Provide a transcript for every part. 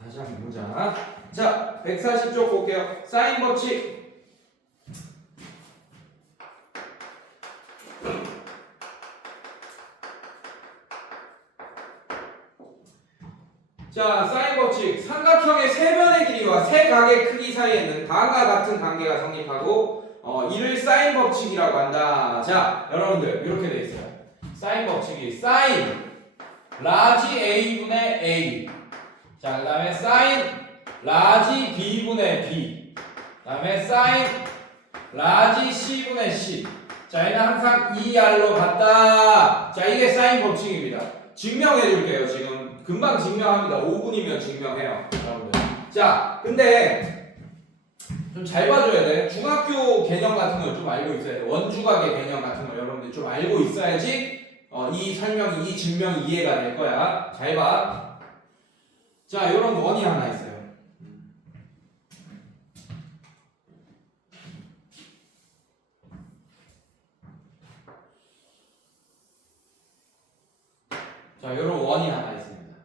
다시 한번 보자. 자, 140쪽 볼게요. 사인 법칙. 자, 사인 법칙. 삼각형의 세 변의 길이와 세 각의 크기 사이에는 다음과 같은 관계가 성립하고 이를 사인 법칙이라고 한다. 자, 여러분들 이렇게 돼 있어요. 사인 법칙이 사인 라지 a분의 a. 자, 그다음에 사인 라지 b분의 b. 그다음에 사인 라지 c분의 c. 자, 얘는 항상 2R로 같다. 자, 이게 사인 법칙입니다. 증명해 줄게요. 지금 금방 증명합니다. 5분이면 증명해요, 여러분들. 자, 근데 좀 잘 봐줘야 돼. 중학교 개념 같은 걸 좀 알고 있어야 돼. 원주각의 개념 같은 걸 여러분들 좀 알고 있어야지 이 설명이, 이 증명이 이해가 될 거야. 잘 봐. 자, 이런 원이 하나 있어요. 자, 이런 원이 하나 있습니다.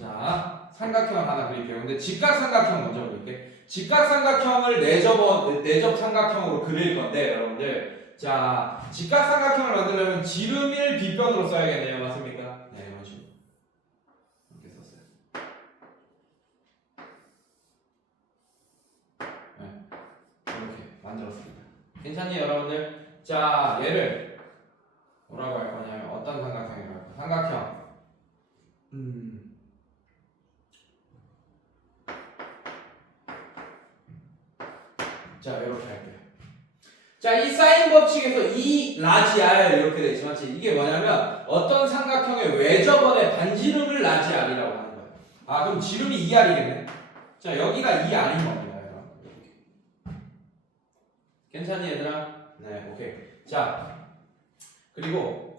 자, 삼각형 하나 그릴게요. 근데 직각삼각형 먼저 그릴게요. 직각삼각형을 내접 삼각형으로 그릴 건데, 여러분들. 자, 직각삼각형을 만들려면 지름일 빗변으로 써야겠네요. 맞습니까? 네, 이런 식으로. 이렇게 썼어요. 네, 이렇게 만들었습니다. 괜찮니, 여러분들? 자, 얘를 뭐라고 할 거냐면, 어떤 삼각형이라고 할 거야? 삼각형. 자, 이렇게 할게요. 자, 이 사인 법칙에서 이 라지 R 이렇게 되지 맞지? 이게 뭐냐면 어떤 삼각형의 외접원의 반지름을 라지 R이라고 하는 거예요. 아, 그럼 지름이 2R이겠네. 자, 여기가 2R인 겁니다. 이렇게. 괜찮니, 얘들아? 네, 오케이. 자, 그리고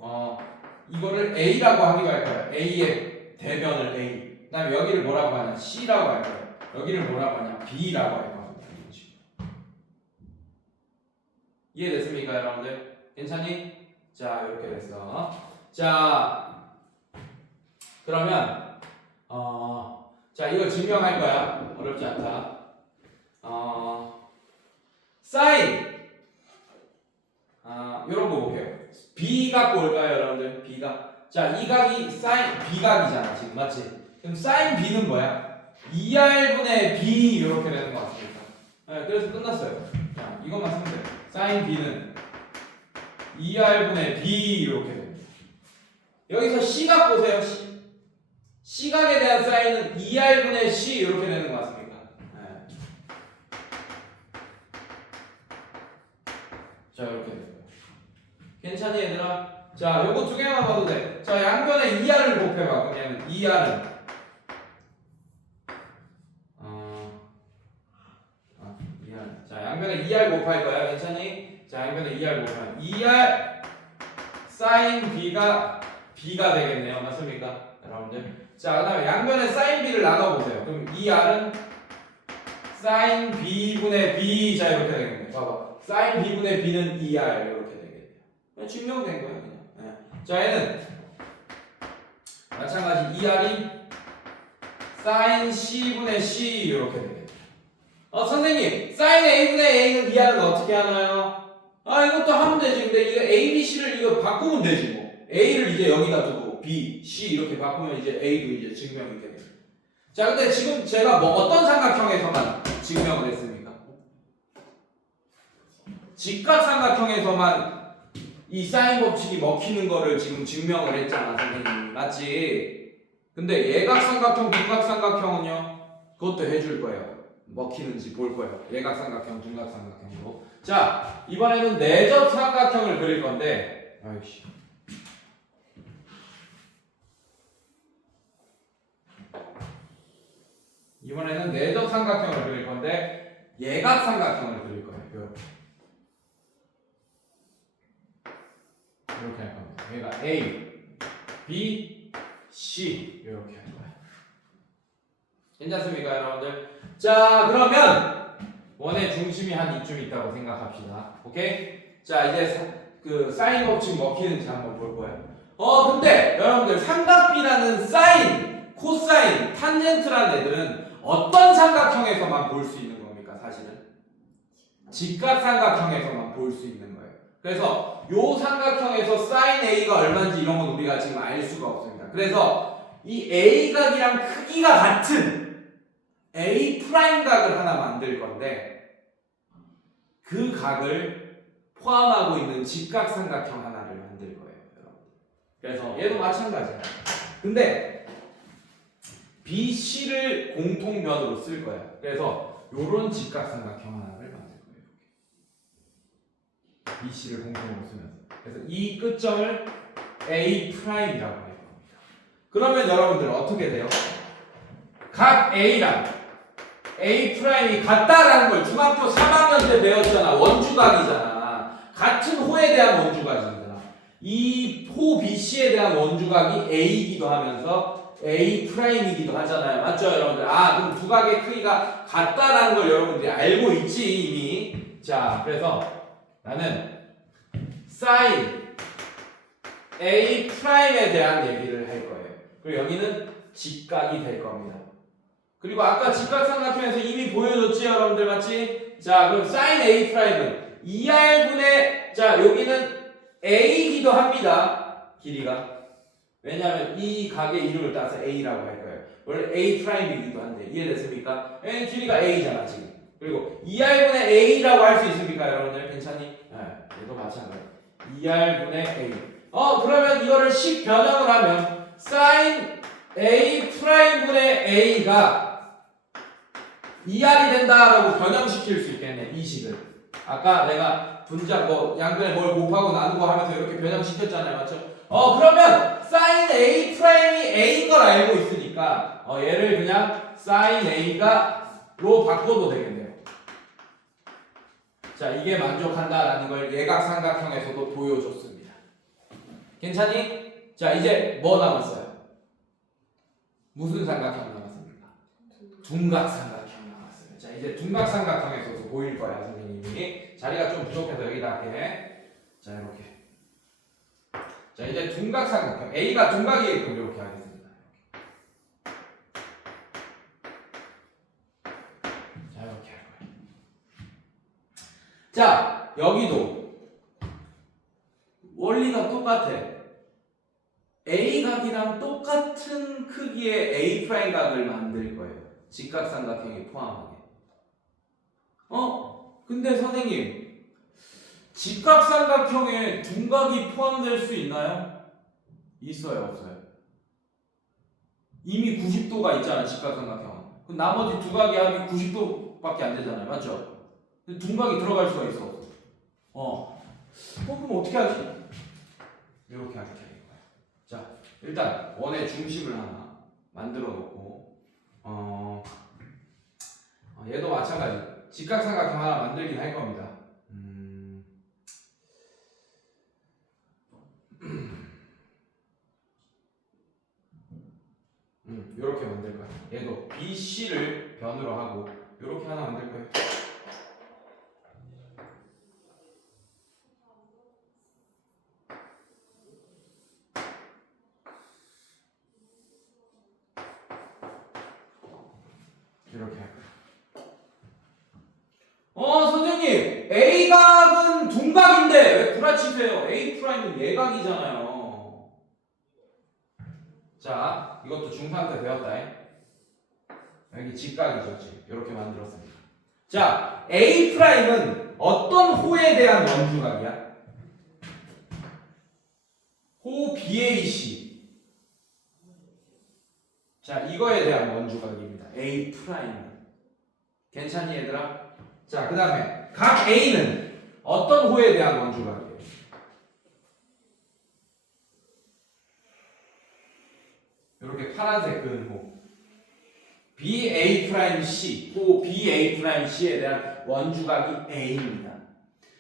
이거를 A라고 하기로 할 거예요. A의 대변을 A. 그다음에 여기를 뭐라고 하냐? C라고 할 거예요. 여기를 뭐라고 하냐? B라고 할 거예요. 이해됐습니까, 여러분들? 괜찮니? 자, 이렇게 됐어. 자, 그러면 자, 이거 증명할 거야. 어렵지 않다. 사인 이런 거 볼게요. B 갖고 올까요, 여러분들? B가. 자, 이 각이 사인 B각이잖아, 지금 맞지? 그럼 사인 B는 뭐야? 2R분의 B 이렇게 되는 거 같습니다. 네, 그래서 끝났어요. 자, 이것만 쓰면 돼요. 사인 B는 2R분의 B 이렇게 됩니다. 여기서 C각 보세요. C각에 대한 사인은 2R분의 C 이렇게 되는 것 같습니다. 네. 자, 이렇게 돼요. 괜찮니, 얘들아? 자, 요거 두 개만 봐도 돼. 자, 양변에 2R을 곱해봐. 그러면 2R은 자, 양변에 2R 곱할 거야. 괜찮니? 자, 양변에 2R 곱하면 2R sin B가 B가 되겠네요. 맞습니까? 여러분들. 자, 그 다음에 양변에 sin B를 나눠보세요. 그럼 2R은 sin B분의 B. 자, 이렇게 되겠네요. 봐봐. sin B분의 B는 2R 이렇게 되겠네요. 증명된 거예요. 그냥. 네. 자, 얘는 마찬가지 2R이 sin C분의 C 이렇게 되겠네요. 선생님, sin A분의 A는 2R은 어떻게 하나요? 이것도 하면 되지. 근데 이거 A, B, C를 이거 바꾸면 되지 뭐. A를 이제 여기다 두고 B, C 이렇게 바꾸면 이제 A도 이제 증명이 되겠네. 자, 근데 지금 제가 뭐 어떤 삼각형에서만 증명을 했습니까? 직각삼각형에서만 이 사인 법칙이 먹히는 거를 지금 증명을 했잖아, 선생님. 맞지? 근데 예각삼각형, 둔각삼각형은요? 그것도 해줄 거예요. 먹히는지 볼 거예요. 예각삼각형, 둔각삼각형으로. 자, 이번에는 내접 삼각형을 그릴 건데, 아이씨. 이번에는 내접 삼각형을 그릴 건데, 예각삼각형을 그릴 거예요. 이렇게 할 겁니다. 얘가 A, B, C 이렇게 할 거예요. 괜찮습니까, 여러분들? 자, 그러면 원의 중심이 한 이쯤 있다고 생각합시다. 오케이? 자, 이제 그 사인 법칙 먹히는지 한번 볼 거예요. 근데 여러분들 삼각비라는 사인, 코사인 코사인, 탄젠트란 애들은 어떤 삼각형에서만 볼 수 있는 겁니까? 사실은 직각삼각형에서만 볼 수 있는 거예요. 그래서 요 삼각형에서 사인 A가 얼마인지 이런 건 우리가 지금 알 수가 없습니다. 그래서 이 A각이랑 크기가 같은 A 프라임 각을 하나 만들 건데 그 각을 포함하고 있는 직각삼각형 하나를 만들 거예요, 여러분. 그래서 얘도 마찬가지야. 근데 BC를 공통변으로 쓸 거야. 그래서 요런 직각삼각형 하나를 만들 거예요. BC를 공통으로 쓰면서. 그래서 이 끝점을 A 프라임이라고 할 겁니다. 그러면 여러분들 어떻게 돼요? 각 A랑 A 프라임이 같다라는 걸 중학교 3학년 때 배웠잖아. 원주각이잖아. 같은 호에 대한 원주각이잖아. 이 호 BC에 대한 원주각이 A이기도 하면서 A 프라임이기도 하잖아요. 맞죠, 여러분들? 그럼 두 각의 크기가 같다라는 걸 여러분들이 알고 있지, 이미. 자, 그래서 나는 사인 A 프라임에 대한 얘기를 할 거예요. 그리고 여기는 직각이 될 겁니다. 그리고 아까 직각삼각형에서 이미 보여줬지, 여러분들? 맞지? 자, 그럼 사인 A 프라임은 2R분의, 자, 여기는 A이기도 합니다. 길이가. 왜냐하면 이 각의 이름을 따서 A라고 할 거예요. 원래 A 프라임이기도 한데 이해됐습니까? 길이가 A잖아 지금. 그리고 2R분의 A라고 할 수 있습니까, 여러분들? 괜찮니? 네, 이거 마찬가지. 2R분의 A. 그러면 이거를 식 변형을 하면 사인 A 프라임분의 A가 2R이 된다라고 변형시킬 수 있겠네, 이 식을. 아까 내가 분자 양변에 뭘 곱하고 나누고 하면서 이렇게 변형시켰잖아요, 맞죠? 그러면 사인 A 프라임이 A인 걸 알고 있으니까 얘를 그냥 사인 A가로 바꿔도 되겠네요. 자, 이게 만족한다라는 걸 예각삼각형에서도 보여줬습니다. 괜찮니? 자, 이제 뭐 남았어요? 무슨 삼각형 남았습니까? 둔각삼각형 남았어요. 자, 이제 둔각삼각형에서도 보일 거야, 선생님이. 자리가 좀 부족해서 여기다 할게. 자, 이렇게. 자, 이제 둔각삼각형. A가 둔각이게끔 이렇게 하겠습니다. 자, 이렇게 할 거예요. 자, 여기도 원리가 똑같아. A각이랑 똑같은 크기의 A 프라임 각을 만들 거예요. 직각삼각형이 포함하게. 근데 선생님, 직각삼각형에 둔각이 포함될 수 있나요? 있어요, 없어요? 이미 90도가 있잖아, 직각삼각형은. 그럼 나머지 두 각이 합이 90도밖에 안 되잖아요, 맞죠? 근데 둔각이 들어갈 수가 있어, 없어? 그럼 어떻게 하지? 이렇게 하게 되는 거야. 자, 일단 원의 중심을 하나 만들어 놓고, 얘도 마찬가지. 직각삼각형 하나 만들긴 할 겁니다. 이렇게 만들 거야. 얘도 BC를 변으로 하고 이렇게 하나 만들 거예요. 이렇게 할 거예요. 선생님, A각은 둔각인데 왜 구라치세요? A 프라임은 예각이잖아요. 자, 이것도 중3 때 배웠다. 여기 직각이죠. 이렇게 만들었습니다. 자, A 프라임은 어떤 호에 대한 원주각이야? 호 BAC. 자, 이거에 대한 원주각입니다. A 프라임은. 괜찮니, 얘들아? 자, 그 다음에 각 A는 어떤 호에 대한 원주각이에요? 이렇게 파란색 그은 호. BA'C, 호 BA'C에 대한 원주각이 A입니다.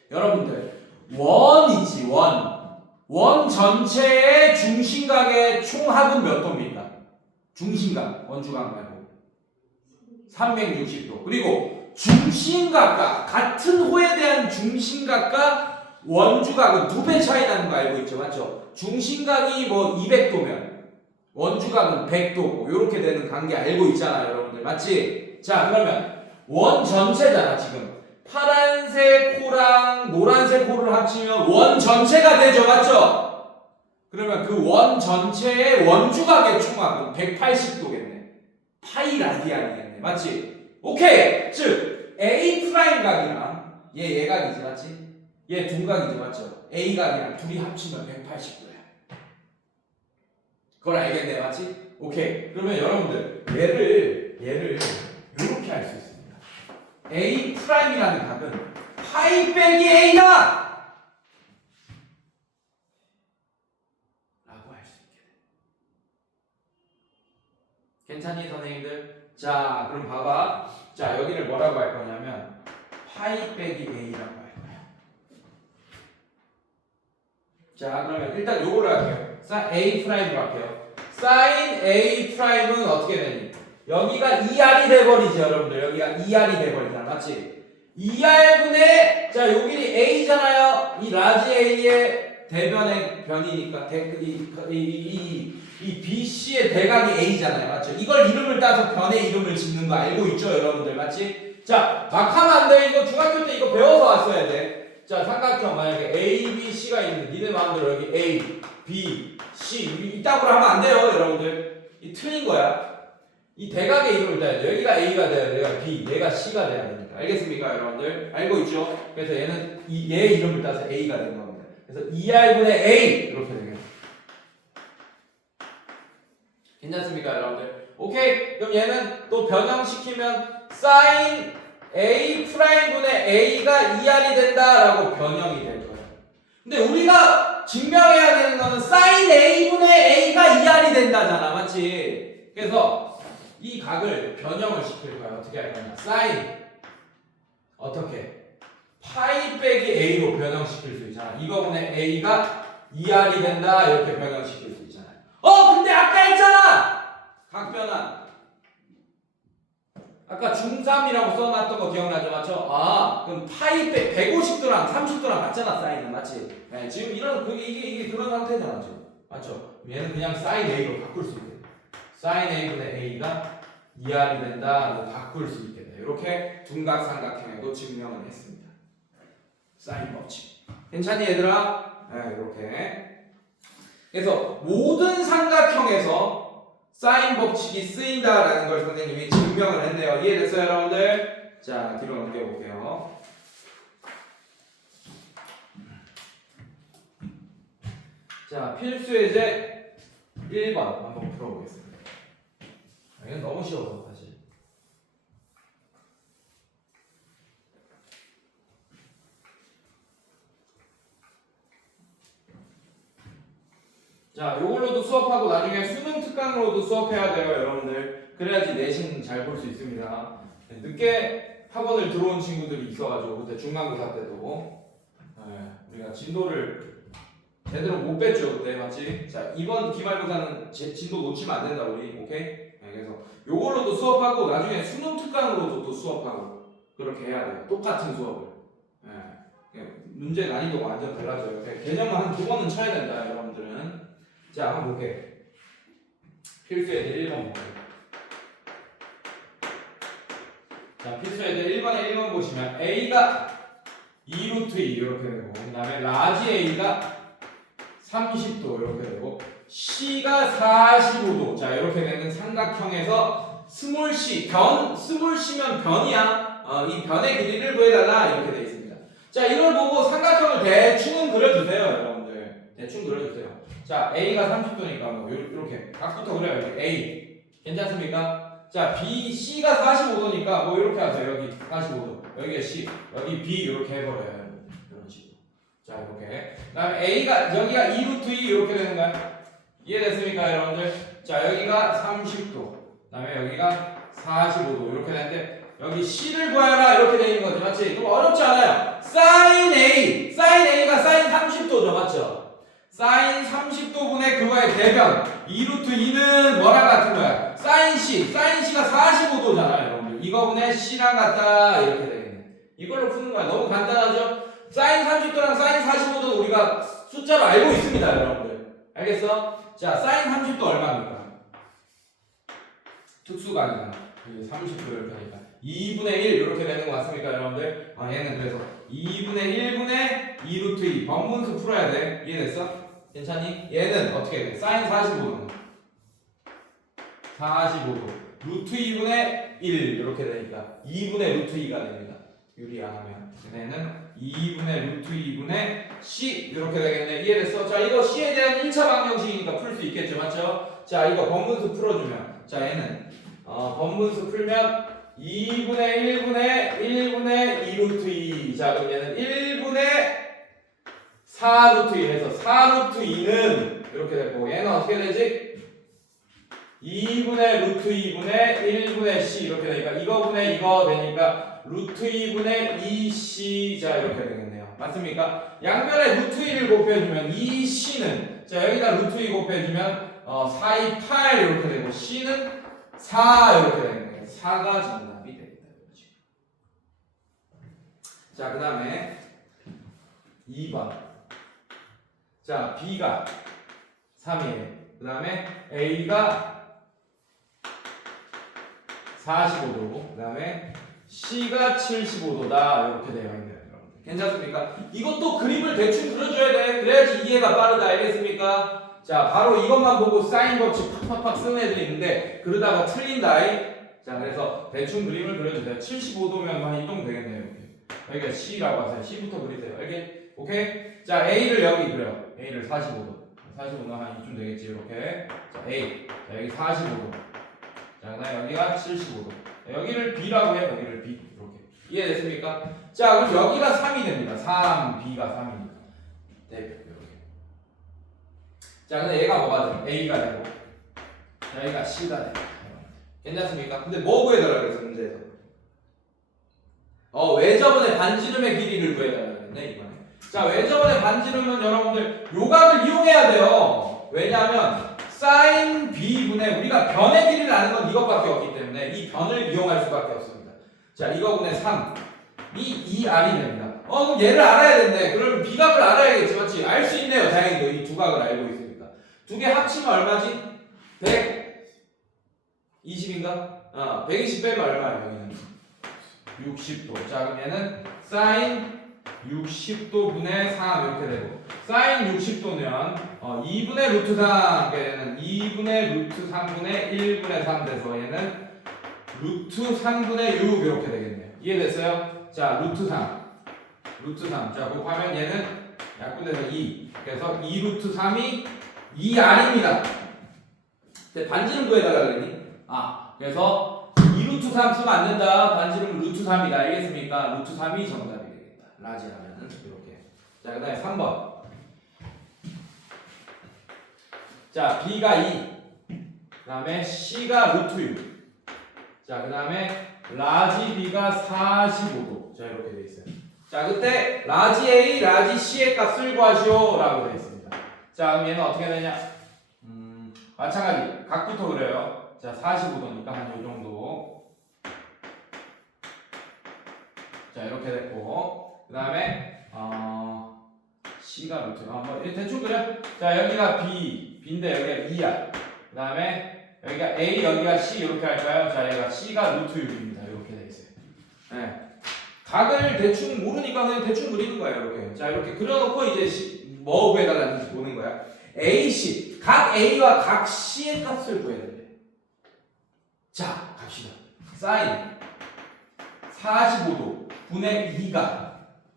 여러분들, 원이지, 원. 원 전체의 중심각의 총합은 몇 도입니까? 중심각, 원주각 말고 360도. 그리고 중심각과 같은 호에 대한 중심각과 원주각은 2배 차이 나는 거 알고 있죠, 맞죠? 중심각이 뭐 200도면 원주각은 100도고 이렇게 되는 관계 알고 있잖아요, 여러분들. 맞지? 자, 그러면 원 전체잖아, 지금. 파란색 코랑 노란색 코를 합치면 원 전체가 되죠, 맞죠? 그러면 그 원 전체의 원주각의 충합은 180도겠네. 파이 라디안이겠네, 맞지? 오케이. 즉 A 프라임 각이랑 얘 각이지, 맞지? 얘 둔각이지, 맞죠? A 각이랑 둘이 합치면 180도야. 그걸 알겠네, 맞지? 오케이. 그러면 여러분들 얘를 이렇게 할 수 있습니다. A 프라임이라는 각은 파이 빼기 A다! 라고 할 수 있게 돼. 괜찮니, 선생님들? 자, 그럼 봐봐. 자, 여기를 뭐라고 할 거냐면 파이 빼기 A라고 할 거야. 자, 그러면 일단 요거를 할게요. A 프라임으로 할게요. 사인 A 프라임은 어떻게 되니? 여기가 2R이 돼버리지, 여러분들. 여기가 2R이 돼버리잖아, 맞지? 2R분의, 자, 요 길이 A잖아요. 이 라지 A의 대변의 변이니까, 이 BC의 대각이 A잖아요, 맞죠? 이걸 이름을 따서 변의 이름을 짓는 거 알고 있죠, 여러분들, 맞지? 자, 막 하면 안 돼. 이거 중학교 때 이거 배워서 왔어야 돼. 자, 삼각형 만약에 A, B, C가 있는데, 니네 마음대로 여기 A, B, C, 이따구로 하면 안 돼요, 여러분들. 이 틀린 거야. 이 대각의 이름을 따야 돼. 여기가 A가 돼야 돼. 얘가 B, 얘가 C가 돼야 되니까. 알겠습니까, 여러분들? 알고 있죠? 그래서 얘는 얘 이름을 따서 A가 된 겁니다. 그래서 2R분의 A 이렇게 되겠습니다. 괜찮습니까, 여러분들? 오케이. 그럼 얘는 또 변형시키면 사인 A 프라임분의 A가 2R이 된다라고 변형이 될 거예요. 근데 우리가 증명해야 되는 거는 사인 A분의 A가 2R이 된다잖아, 맞지? 그래서 이 각을 변형을 시킬 거야. 어떻게 할 거냐? 사인 어떻게? 파이 빼기 A로 변형시킬 수 있잖아. 이거분의 A가 2R이 된다 이렇게 변형시킬 수 있잖아요. 근데 아까 했잖아! 각 변환. 아까 중3이라고 써놨던 거 기억나죠? 맞죠? 그럼 파이 빼 150도랑 30도랑 같잖아, 사인은. 맞지? 네, 지금 이런 이게 그런 상태잖아, 지금. 맞죠? 얘는 그냥 사인 A로 바꿀 수 있대. 사인 A분의 A가 2R이 된다고 바꿀 수 있게 돼. 이렇게 둔각 삼각형에도 증명을 했습니다. 사인 법칙. 괜찮니, 얘들아? 네, 이렇게. 그래서 모든 삼각형에서 사인 법칙이 쓰인다라는 걸 선생님이 증명을 했네요. 이해됐어요, 여러분들? 자, 뒤로 넘겨볼게요. 자, 필수 예제 1번 한번 풀어보겠습니다. 이건 너무 쉬워서 사실. 자, 요걸로도 수업하고 나중에 수능 특강으로도 수업해야 돼요, 여러분들. 그래야지 내신 잘 볼 수 있습니다. 늦게 학원을 들어온 친구들이 있어가지고 그때 중간고사 때도 우리가 진도를 제대로 못 뺐죠, 그때. 맞지? 자, 이번 기말고사는 진도 놓치면 안 된다, 우리. 오케이? 그래서 요걸로도 수업하고 나중에 수능 특강으로도 또 수업하고 그렇게 해야 돼요. 똑같은 수업을. 문제 난이도가 완전 달라져요. 개념을 한 2번은 쳐야 된다, 여러분들은. 자, 한번 볼게요. 필수 예제 1번 볼게요. 자, 필수 예제 1번에 1번 보시면 A가 2루트 2 이렇게 되고, 그 다음에 라지 A가 30도 이렇게 되고, C가 45도. 자, 이렇게 되는 삼각형에서 스몰 C, 스몰 C면 변이야. 이 변의 길이를 구해달라 이렇게 되어 있습니다. 자, 이걸 보고 삼각형을 대충은 그려주세요, 여러분들. 대충 그려주세요. 자, A가 30도니까 뭐 이렇게 각부터 그려요. 이렇게 A. 괜찮습니까? 자, B, C가 45도니까 뭐 이렇게 하세요. 여기 45도. 여기가 C, 여기 B 이렇게 해버려요. 이런 식으로. 자, 이렇게. 그다음에 A가 여기가 2루트 2 이렇게 되는 거야. 이해됐습니까, 여러분들? 자, 여기가 30도. 그다음에 여기가 45도 이렇게 되는데 여기 C를 구하라 이렇게 되어 있는 거죠, 맞지? 그럼 어렵지 않아요. 사인 A가 사인 30도죠, 맞죠? 사인 30도분의 그거의 대변 2루트 2는 뭐랑 같은 거야? 사인 C가 45도잖아요, 여러분들. 이거분의 C랑 같다 이렇게 되겠네. 이걸로 푸는 거야. 너무 간단하죠? 사인 30도랑 사인 45도는 우리가 숫자로 알고 있습니다, 여러분들. 알겠어? 자, 사인 30도 얼마입니까? 특수각이잖아. 이게 30도 이렇게 되니까 2분의 1 이렇게 되는 거 맞습니까 여러분들? 얘는 그래서 2분의 1분의 2 루트 2 번분수 풀어야 돼. 이해됐어? 괜찮니? 얘는 어떻게 돼? 사인 45도는 45도 루트 2분의 1 이렇게 되니까 2분의 루트 2가 됩니다. 유리하면 얘는 2분의 루트 2분의 C 이렇게 되겠네. 이해됐어? 자 이거 C에 대한 1차 방정식이니까 풀 수 있겠죠. 맞죠? 자 이거 번분수 풀어주면 자 얘는 번분수 풀면 2분의 1분의 2 루트 2 자 그럼 얘는 1분의 4 루트 2 해서 4 루트 2는 이렇게 되고 얘는 어떻게 되지? 2분의 루트 2분의 1분의 C 이렇게 되니까 이거분의 이거 되니까 루트 2분의 2C 자 이렇게 되겠네요. 맞습니까? 양변에 루트 2를 곱해주면 2C는 자 여기다 루트 2 곱해주면 4, 2, 8 이렇게 되고 C는 4 이렇게 되는 거예요. 4가 정답이 됩니다. 자 그 다음에 2번 자 B가 3이에요. 그 다음에 A가 45도, 그 다음에 C가 75도다 이렇게 되어 있네요. 괜찮습니까? 이것도 그림을 대충 그려줘야 돼. 그래야지 이해가 빠르다. 알겠습니까? 자 바로 이것만 보고 사인 법칙 팍팍팍 쓰는 애들이 있는데 그러다가 틀린다. 자 그래서 대충 그림을 그려주세요. 75도면 한 이 정도 되겠네요. 이렇게. 여기가 C라고 하세요. C부터 그리세요. 알겠? 오케이? 자 A를 여기 그려. A를 45도. 45는 한 이쯤 되겠지. 이렇게. 자 A. 자 여기 45도. 자, 그다음 여기가 75도. 여기를 B라고 해. 여기를 B. 이렇게. 이해됐습니까? 자, 그럼 여기가 3이 됩니다. 3, B가 3이니까. 네, 이렇게. 자, 근데 얘가 뭐가 돼? A가 되고. 자, 여기가 C가 돼. 괜찮습니까? 근데 뭐 구해달라 그랬어, 문제에서? 외접원의 반지름의 길이를 구해달라 그랬네, 이번에. 자, 외접원의 반지름은 여러분들 요각을 이용해야 돼요. 왜냐하면 사인 B분의 우리가 변의 길이를 아는 건 이것밖에 없기 때문에 이 변을 이용할 수밖에 없습니다. 자, 이거분의 3. 이 2R이 됩니다. 그럼 얘를 알아야 된대. 그러면 B각을 알아야겠지, 맞지? 알 수 있네요, 다행히도. 이 두 각을 알고 있으니까. 두 개 합치면 얼마지? 120인가? 120 빼면 얼마예요, 여기는? 60도. 자, 그럼 얘는 사인 60도 분의 3 이렇게 되고 사인 60도면 2분의 루트 3 얘는 2분의 루트 3분의 1분의 3 돼서 얘는 루트 3분의 6 이렇게 되겠네요. 이해됐어요? 자 루트 3 자 곱하면 얘는 약분돼서 2 그래서 2 루트 3이 2R입니다. 반지름 구해달라 그랬니? 그래서 2 루트 3 쓰면 안 된다. 반지름은 루트 3이다. 알겠습니까? 루트 3이 정답이 되겠다. 라지하면은 이렇게. 자, 그 다음에 3번. 자, B가 2. 그 다음에 C가 루트 6. 자, 그 다음에 라지 B가 45도. 자, 이렇게 돼 있어요. 자, 그때 라지 A, 라지 C의 값을 구하시오. 라고 돼 있습니다. 자, 그럼 얘는 어떻게 되냐? 마찬가지. 각부터 그래요. 자, 45도니까 한 요 정도. 자, 이렇게 됐고. 그 다음에, C가 루트. 뭐, 대충 그래. 자, 여기가 B인데 여기가 2야. 그 다음에, 여기가 A, 여기가 C 이렇게 할까요? 자, 여기가 C가 루트 6입니다. 이렇게 돼 있어요. 네. 각을 대충 모르니까 그냥 대충 그리는 거예요. 이렇게. 자, 이렇게 그려놓고 이제 뭐 구해달라는지 보는 거야. AC. 각 A와 각 C의 값을 구해야 돼. 자, 갑시다. 사인 45도 분의 2가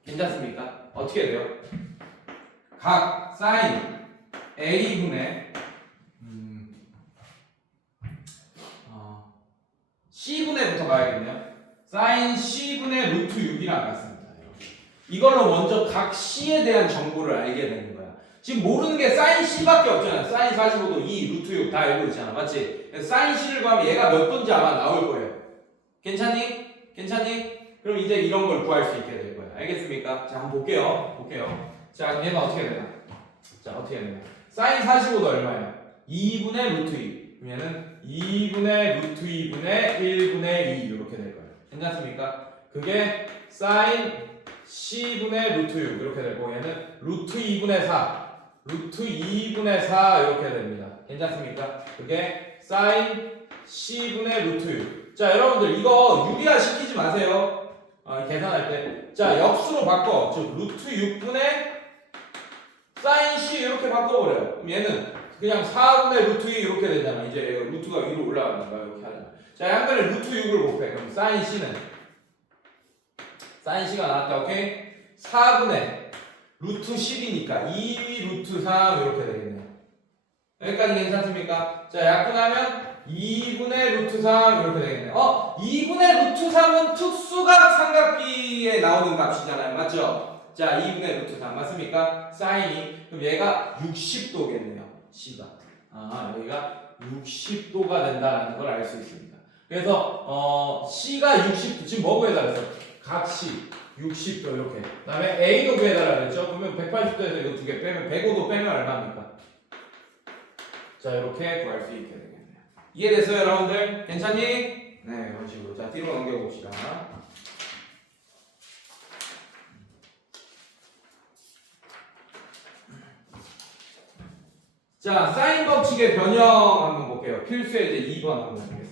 괜찮습니까? 어떻게 돼요? 각 사인 A분의 C분의부터 가야겠네요. 사인 C분의 루트 6이랑 같습니다. 이걸로 먼저 각 C에 대한 정보를 알게 되는 거야. 지금 모르는 게 사인 C밖에 없잖아. 사인 45도 2, 루트 6 다 알고 있잖아. 맞지? 사인 C를 구하면 얘가 몇 도인지 아마 나올 거예요. 괜찮니? 괜찮니? 그럼 이제 이런 걸 구할 수 있게 될 거야. 알겠습니까? 자, 한번 볼게요. 자, 얘는 어떻게 되나? 자, 어떻게 되나? 사인 45도 얼마예요? 2분의 루트 2. 그럼 얘는 2분의 루트 2분의 1분의 2 이렇게 될 거예요. 괜찮습니까? 그게 사인 C분의 루트 6 이렇게 되고 얘는 루트 2분의 4 루트 2분의 4 이렇게 됩니다. 괜찮습니까? 그게 사인 C분의 루트 6. 자, 여러분들 이거 유리화 시키지 마세요. 계산할 때. 자, 역수로 바꿔. 즉 루트 6분의 사인 C 이렇게 바꿔버려요. 그럼 얘는 그냥 4분의 루트 2 이렇게 되잖아. 이제 루트가 위로 올라가는 거야. 이렇게 하잖아. 자, 양변에 루트 6을 곱해. 그럼 사인 C는 사인 C가 나왔다. 오케이? 4분의 루트 10이니까 2 루트 3 이렇게 되겠네요. 여기까지 괜찮습니까? 자, 약분하면 2분의 루트 3 이렇게 되겠네요. 2분의 루트 3은 특수각 삼각비에 나오는 값이잖아요. 맞죠? 자, 2분의 루트 3 맞습니까? 사인이 그럼 얘가 60도겠네요. C가. 여기가 60도가 된다는 걸 알 수 있습니다. 그래서 C가 60도 지금 뭐 구해달랬어? 각 C 60도 이렇게. 그다음에 A도 구해달라 그랬죠? 그러면 180도에서 이거 두 개 빼면 105도 빼면 얼마입니까? 자, 이렇게 구할 수 있게 되겠네요. 이해됐어요, 여러분들? 괜찮니? 네, 이런 식으로. 자, 뒤로 넘겨봅시다. 자, 사인 법칙의 변형 한번 볼게요. 필수의 이제 2번 한번 보겠습니다.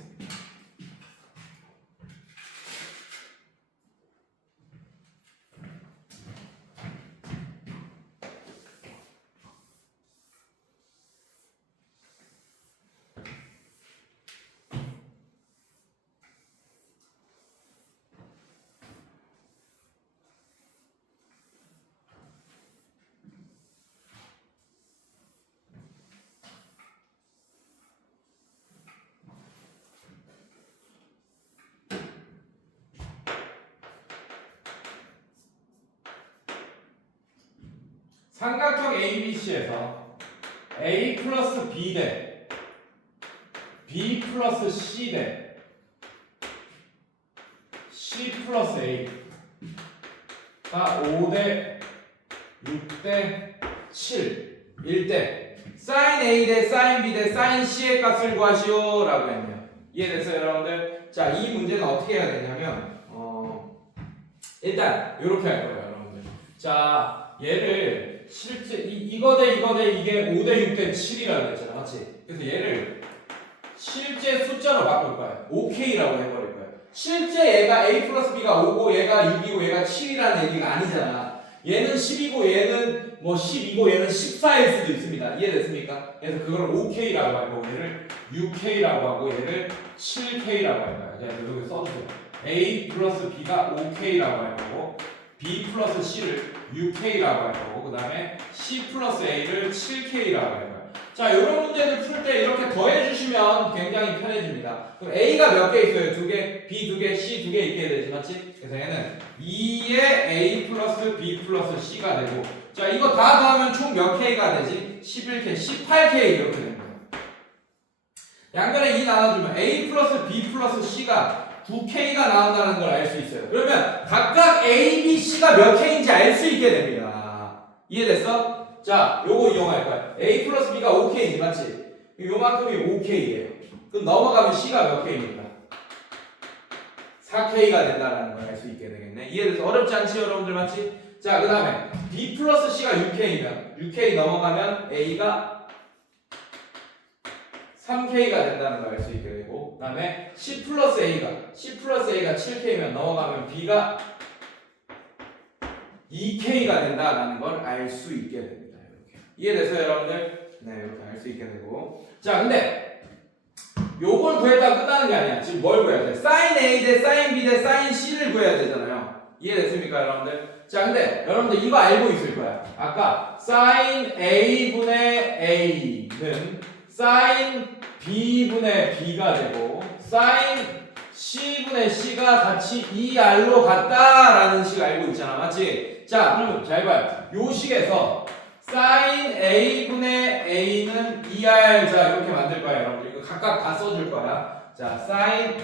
삼각형 ABC에서 A 플러스 B 대 B 플러스 C 대 C 플러스 A가 5대 6대 7 1대 사인 A 대 사인 B 대 사인 C의 값을 구하시오 라고 했네요. 이해됐어요, 여러분들? 자, 이 문제는 어떻게 해야 되냐면 일단 이렇게 할 거예요, 여러분들. 자, 얘를 실제 이거 대 이게 5대 6대 7이라고 했잖아, 맞지? 그래서 얘를 실제 숫자로 바꿀 거야. OK라고 해버릴 거야. 실제 얘가 A 플러스 B가 5고 얘가 6이고 얘가 7이라는 얘기가 아니잖아. 얘는 10이고 얘는 뭐 12고 얘는 14일 수도 있습니다. 이해됐습니까? 그래서 그걸 OK라고 하고 얘를 6K라고 하고 얘를 7K라고 할 거야. 그래서 여기 써주세요. A 플러스 B가 5K라고 할 거고 B 플러스 C를 6K라고 할 거고 그 다음에 C 플러스 A를 7K라고 할 거예요. 자, 이런 문제들 풀 때 이렇게 더해주시면 굉장히 편해집니다. 그럼 A가 몇 개 있어요? 2개, B 2개, C 2개 있게 되지, 맞지? 그래서 얘는 2의 A 플러스 B 플러스 C가 되고 자, 이거 다 더하면 총 몇 K가 되지? 11K, 18K 이렇게 되는 거예요. 양변에 2 나눠주면 A 플러스 B 플러스 C가 9K가 나온다는 걸 알 수 있어요. 그러면 각각 A, B, C가 몇 K인지 알 수 있게 됩니다. 이해됐어? 자, 요거 이용할 거야. A 플러스 B가 5K인지 맞지? 요만큼이 5K예요. 그럼 넘어가면 C가 몇 K입니까? 4K가 된다는 걸 알 수 있게 되겠네. 이해돼서 어렵지 않지, 여러분들 맞지? 자, 그 다음에 B 플러스 C가 6K면 6K 넘어가면 A가 3K가 된다는 걸 알 수 있게 되고 그 다음에 C 플러스 A가 7K면 넘어가면 B가 2K가 된다는 걸 알 수 있게 됩니다. 이렇게. 이해됐어요, 여러분들? 네, 이렇게 알 수 있게 되고 자, 근데 요걸 구했다가 끝나는 게 아니야. 지금 뭘 구해야 돼? 사인 A 대 사인 B 대 사인 C를 구해야 되잖아요. 이해됐습니까, 여러분들? 자, 근데 여러분들 이거 알고 있을 거야. 아까 사인 A분의 A는 사인 B분의 B가 되고 사인 C분의 C가 같이 2R로 같다라는 식 알고 있잖아, 맞지? 자, 그럼 잘 봐요. 요 식에서 사인 A분의 A는 2R 자 이렇게 만들 거야, 여러분들. 이거 각각 다 써줄 거야. 자, 사인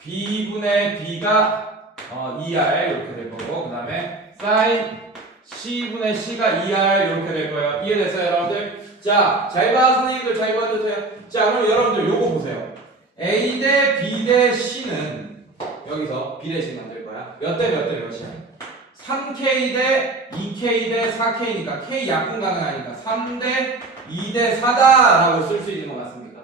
B분의 B가 2R 이렇게 될 거고 그 다음에 사인 C분의 C가 2R 이렇게 될 거예요. 이해됐어요, 여러분들? 자, 잘 봐, 선생님들 잘 봐주세요. 자, 그럼 여러분들 요거 보세요. A 대 B 대 C는 여기서 B 대씩 만들 거야. 몇 대 몇이야? 3K 대 2K 대 4K니까 K 약분 가능하니까 3 대 2 대 4다라고 쓸 수 있는 거 맞습니까?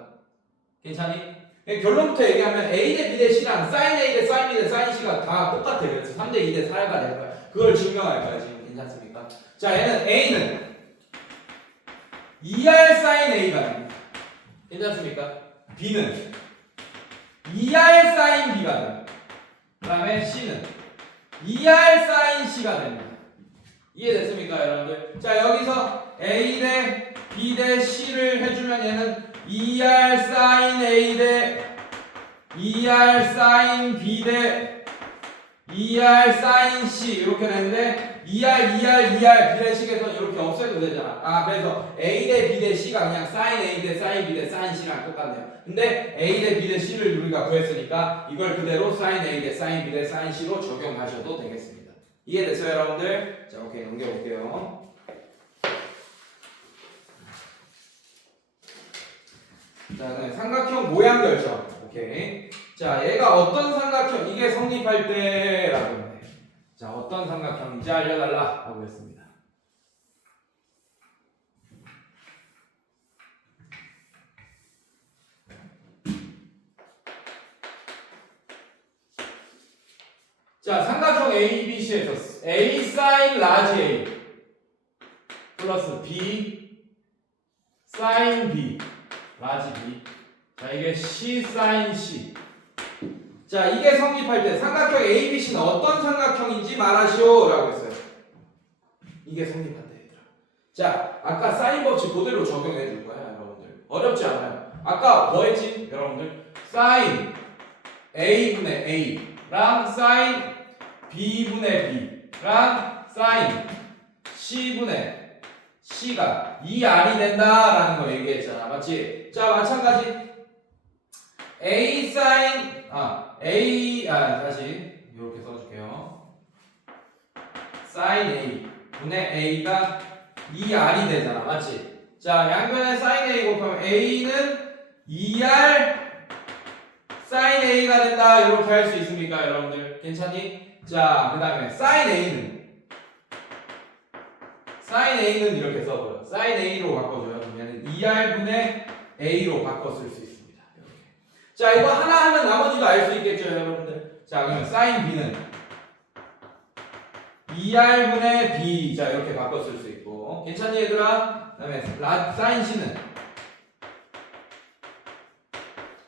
괜찮니? 결론부터 얘기하면 A 대 B 대 C랑 sin A 대 sin B 대 sin C가 다 똑같아요. 그래서 3대 2 대 4가 될 거야. 그걸 증명할 거야. 지금 괜찮습니까? 자, 얘는 A는 2R sin A가 됩니다. 괜찮습니까? B는 2R sin B가 됩니다. 그 다음에 C는 2R sin C가 됩니다. 이해됐습니까, 여러분들? 자, 여기서 A 대 B 대 C를 해주면 얘는 2R sin A 대 2R sin B 대 2R sin C 이렇게 되는데 2R, 2R, 2R 비례식에서 이렇게 없애도 되잖아. 아, 그래서 A 대 B 대 C가 그냥 sin A 대 sin B 대 sin C랑 똑같네요. 근데 A 대 B 대 C를 우리가 구했으니까 이걸 그대로 sin A 대 sin B 대 sin C로 적용하셔도 되겠습니다. 이해됐어요, 여러분들? 자, 오케이, 넘겨볼게요. 자, 그다음에 삼각형 모양 결정. 오케이. 자, 얘가 어떤 삼각형, 이게 성립할 때라고 하면 돼. 자, 어떤 삼각형인지 알려달라 하고 했습니다. 자, 삼각형 ABC에서 A sin 라지 A 플러스 B sin B 라지 B. 자, 이게 C sin C. 자, 이게 성립할 때 삼각형 ABC는 어떤 삼각형인지 말하시오 라고 했어요. 이게 성립한다, 얘들아. 자, 아까 사인 법칙 그대로 적용해 줄 거야, 여러분들. 어렵지 않아요. 아까 뭐 했지, 여러분들? 사인 A분의 A랑 사인 B분의 B랑 사인 C분의 C가 2R이 된다라는 거 얘기했잖아. 맞지? 자, 마찬가지 A sin 다시 이렇게 써줄게요. sin A 분의 A가 2R이 되잖아. 맞지? 자, 양변에 sin A 곱하면 A는 2R sin A가 된다. 이렇게 할 수 있습니까, 여러분들? 괜찮니? 자, 그 다음에 sin A는 이렇게 써보여. sin A로 바꿔줘요. 그러면 2R분의 A로 바꿔 쓸 수 있습니다. 이렇게. 자, 이거 하나 하면 나머지도 알 수 있겠죠, 여러분들? 자, 그러면 sin B는 2R분의 B. 자, 이렇게 바꿔 쓸 수 있고. 괜찮니, 얘들아? 그 다음에 sin C는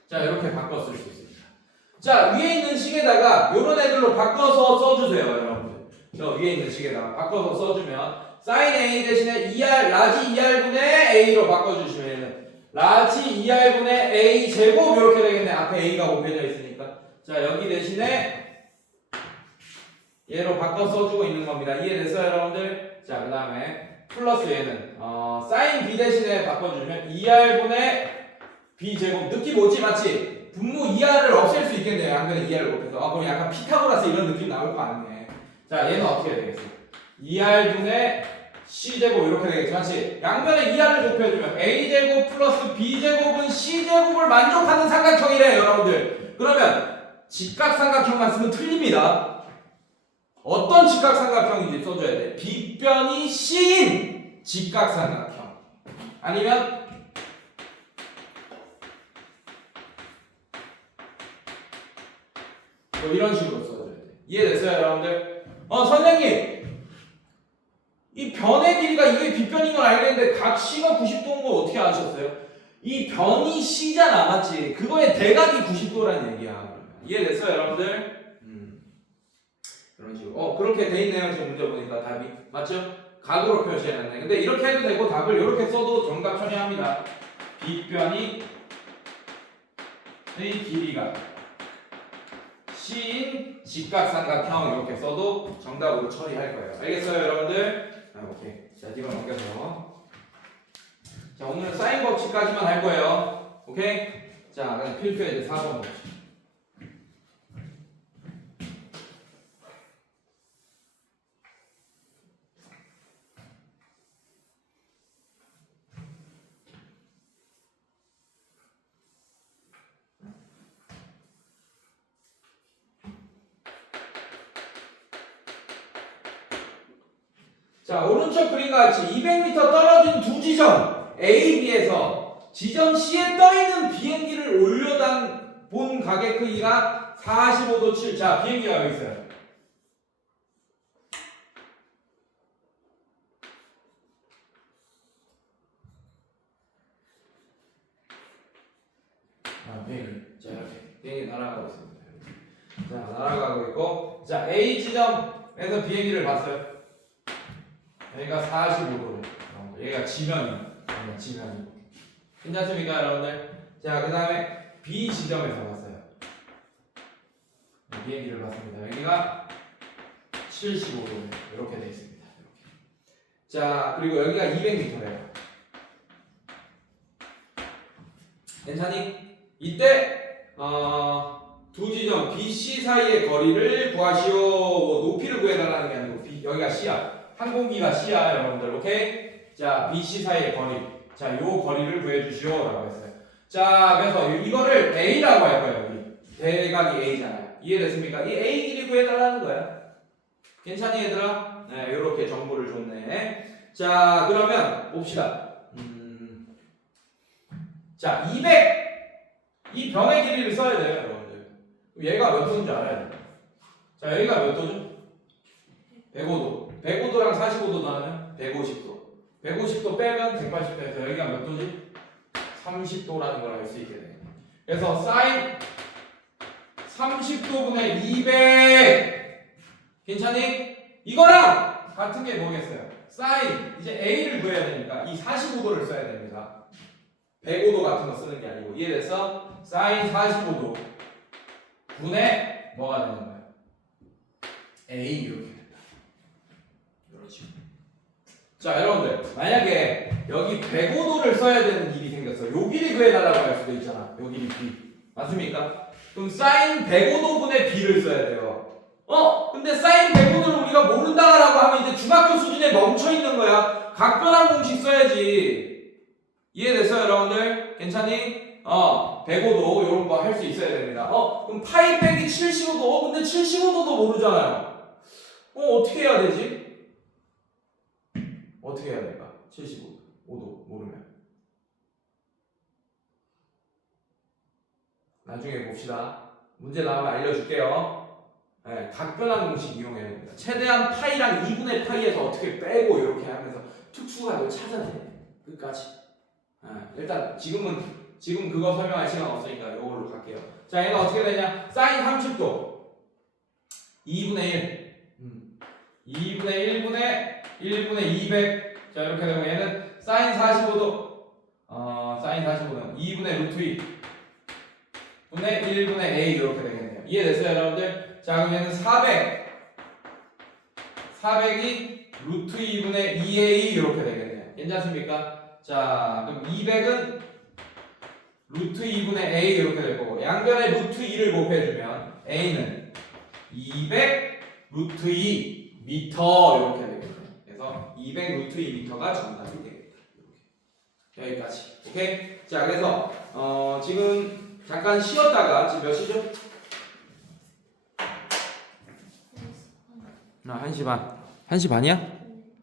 자, 이렇게 바꿔 쓸 수 있습니다. 자, 위에 있는 식에다가 이런 애들로 바꿔서 써주세요, 여러분들. 저 위에 있는 식에다가 바꿔서 써주면 sin A 대신에 2R, 라지 2R분의 A로 바꿔주시면 라지 2R분의 A 제곱 이렇게 되겠네. 앞에 A가 곱해져 있으니까. 자, 여기 대신에 얘로 바꿔 써주고 있는 겁니다. 이해됐어요, 여러분들? 자, 그 다음에 플러스 얘는 sin B 대신에 바꿔주면 2R분의 B 제곱. 느낌 오지, 맞지? 분모 2R을 없앨 수 있겠네요. 양변에 2R을 곱해서. 그럼 약간 피타고라스 이런 느낌 나올 거 아니네. 자, 얘는 어떻게 되겠어? 2R분의 C제곱 이렇게 되겠지, 맞지? 양변에 2R을 곱해주면 A제곱 플러스 B제곱은 C제곱을 만족하는 삼각형이래, 여러분들. 그러면 직각삼각형만 쓰면 틀립니다. 어떤 직각삼각형인지 써줘야 돼. 빗변이 C인 직각삼각형. 아니면 뭐 이런 식으로 써줘야 돼. 이해됐어요, 여러분들? 선생님, 이 변의 길이가 이게 빗변인 걸 알겠는데 각 C가 90도인 걸 어떻게 아셨어요? 이 변이 C잖아, 맞지? 그거의 대각이 90도라는 얘기야. 이해됐어요, 여러분들? 이런 식으로. 그렇게 돼 있네요. 지금 문제 보니까 답이. 맞죠? 각으로 표시해놨네. 근데 이렇게 해도 되고 답을 이렇게 써도 정답 처리합니다. 빗변이 의 길이가 C인 직각삼각형 이렇게 써도 정답으로 처리할 거예요. 알겠어요, 여러분들? 오케이. 자, 이거 넘겨서. 자, 오늘은 사인 법칙까지만 할 거예요. 오케이? 자, 그럼 필수에 이제 4번 법칙. 자, 오른쪽 그림과 같이 200m 떨어진 두 지점 A, B에서 지점 C에 떠있는 비행기를 본 가게 크기가 45도 7. 자, 비행기가 여기 있어요. 비행기. 자, 이렇게. 비행기 날아가고 있습니다. 자, 날아가고 있고. 자, A 지점에서 비행기를 봤어요. 여기가 45도래. 얘가 지면이에요. 지면이. 괜찮습니까, 여러분들? 자, 그 다음에 B 지점에서 봤어요. 비행기를 봤습니다. 여기가 75도래. 이렇게 되어 있습니다. 이렇게. 자, 그리고 여기가 200m래요. 괜찮니? 이때 두 지점 B, C 사이의 거리를 구하시오. 높이를 구해달라는 게 아니고 여기가 C야. 항공기가 C야, 여러분들. 오케이? 자, B, C 사이의 거리. 자, 요 거리를 구해주시오. 라고 했어요. 자, 그래서 이거를 A라고 할 거예요. 여기. 대각이 A잖아요. 이해됐습니까? 이 A 길이 구해달라는 거야. 괜찮니, 얘들아? 네, 요렇게 정보를 줬네. 자, 그러면 봅시다. 자, 200. 이 변의 길이를 써야 돼요, 여러분들. 얘가 몇 도인지 알아야 돼. 자, 여기가 몇 도죠? 105도. 105도랑 45도 나누면 150도. 150도 빼면 180도에서 여기가 몇 도지? 30도라는 걸 알 수 있게 돼. 그래서 사인 30도분의 200. 괜찮니? 이거랑 같은 게 뭐겠어요? 사인 이제 A를 구해야 되니까 이 45도를 써야 됩니다. 105도 같은 거 쓰는 게 아니고. 이해됐어? 사인 45도 분의 뭐가 되는 거야? A 이렇게 된다. 그렇지. 자, 여러분들 만약에 여기 105도를 써야 되는 일이 생겼어. 요 길이 구해달라고 할 수도 있잖아. 요 길이 B 맞습니까? 그럼 사인 105도분의 B를 써야 돼요. 근데 사인 105도를 우리가 모른다라고 하면 이제 중학교 수준에 멈춰 있는 거야. 각변환 공식 써야지. 이해됐어요, 여러분들? 괜찮니? 105도 이런 거 할 수 있어야 됩니다. 그럼 파이 빼기 75도. 근데 75도도 모르잖아요. 어떻게 해야 되지? 어떻게 해야 될까? 75도 모르면. 나중에 봅시다. 문제 나오면 알려줄게요. 네, 각변환 공식 이용해야 됩니다. 최대한 파이랑 2분의 파이에서 어떻게 빼고 이렇게 하면서 특수각을 찾아내. 끝까지. 일단 지금 그거 설명할 시간 없으니까 이걸로 갈게요. 자, 얘가 어떻게 되냐? 사인 30도 2분의 1 2분의 1분의 200. 자, 이렇게 되면 얘는 사인 45도 사인 45도는 2분의 루트 2 분의 1분의 A 이렇게 되겠네요. 이해됐어요, 여러분들? 자, 그럼 얘는 400이 루트 2분의 2A 이렇게 되겠네요. 괜찮습니까? 자, 그럼 200은 루트 2분의 A 이렇게 될 거고, 양변에 루트 2를 곱해주면 A는 200 루트 2 미터 이렇게 되겠네요. 그래서 200 루트 2 미터가 정답이 되겠다. 이렇게. 여기까지. 오케이? 자, 그래서 지금 잠깐 쉬었다가 지금 몇 시죠? 1시 반. 1시 반이야?